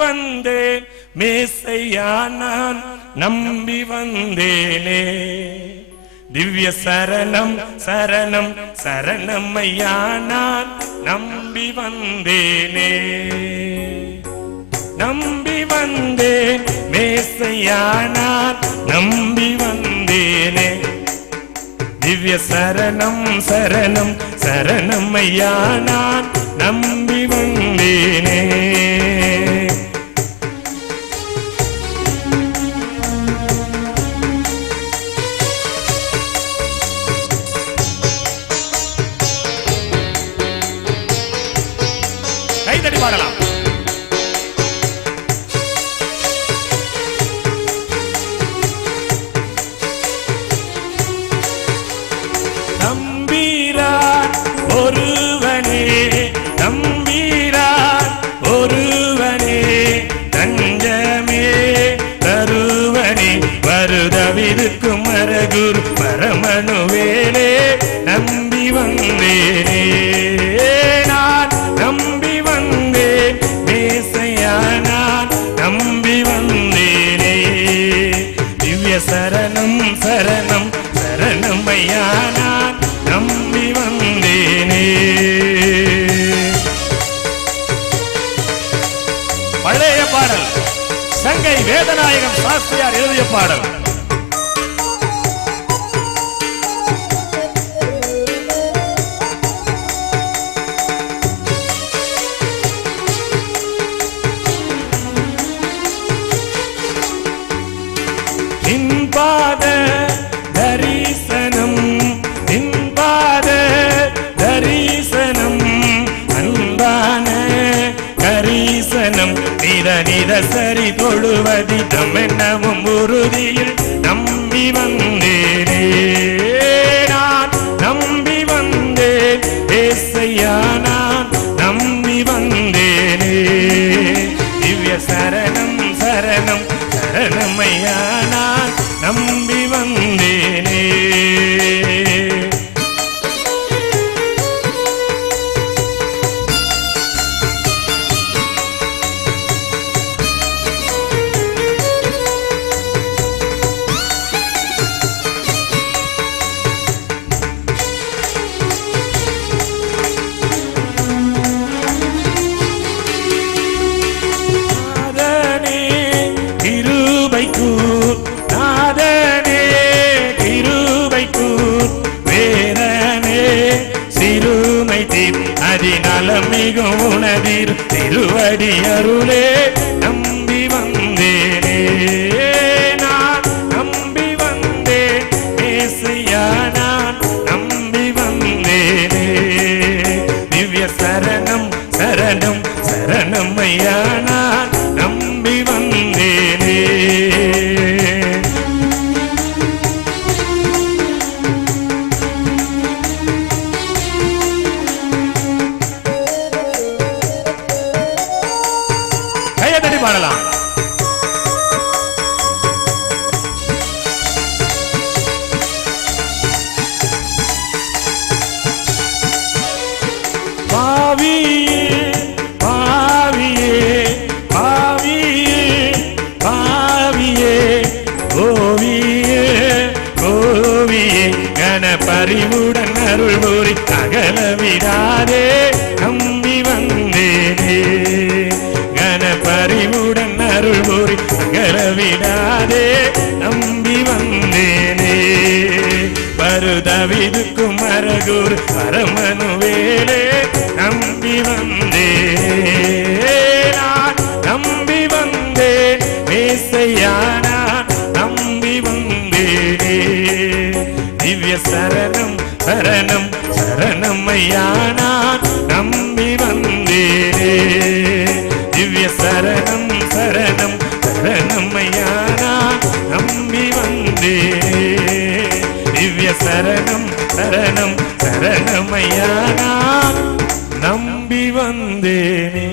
வந்தேன் மேசையா நான் நம்பி வந்தேனே. திவ்ய சரணம் சரணம் சரணம் ஐயா நான் நம்பி வந்தேனே. நம்பி வந்தேன் மேசையா நான் நம்பி வந்தேனே. திவ்ய சரணம் சரணம் சரணம் ஐயா நான் நம்பி வந்தேனே. கைதடி பாடலாம். நம்பீரான் ஒருவனே நம்பீரான் ஒருவனே தஞ்சமே தருவனே வருதவிருக்கும் மரகுரு பரமனுவேலே நம்பி வந்தேனே. நான் நம்பி வந்தேன் மேசையா நான் நம்பி வந்தேனே. திவ்ய சரணம் சரணம் சரணம் ஐயா நான் நம்பி வந்தேனே. பழைய பாடல் சங்கை வேதநாயகம் சாஸ்திரியார் எழுதிய பாடல். நின்பாத தரிசனம் நின்பாத தரிசனம் அன்பான கரிசனம் நித நித சரி தொழுவதி தம்மென்னவும் உறுதியில் நம்பி வந்தேனே. நான் நம்பி வந்தேன் ஏசையா நான் நம்பி வந்தேனே. திவ்ய சரணம் சரணம் சரணம் ஐயா நான் நம்பி வந்தேனே. அதிநலமிகும் உணவீர் திருவடி அருளே நம்பி வந்தேனே. நான் நம்பி வந்தேன் மேசையா நான் நம்பி வந்தேனே. திவ்ய சரணம் சரணம் சரணம் ஐயா நான் நம்பி வந்தேனே. கைதடி பாடலாம். பாவியே பாவியே பாவியே பாவியே கோவியே கோவியே கணபரிவுடன் அருள் கூறி அகல விடாதே நம்பி வந்தேனே. கணபரிவுடன் அருள் கூறி அகல விடாதே நம்பி வந்தேனே. வருதவிதுக்கும் மரகுரு பரமனுவேலே நம்பி வந்தேனே. நான் நம்பி வந்தேன் மேசையா நான் நம்பி வந்தேனே. திவ்ய சரணம் சரணம் சரணம் ஐயா நான் நம்பி வந்தேனே. திவ்ய சரணம் சரணம் சரணம் ஐயா நான் நம்பி வந்தேனே. திவ்ய சரணம் சரணம் சரணம் ஐயா நான் நம்பி வந்தேனே.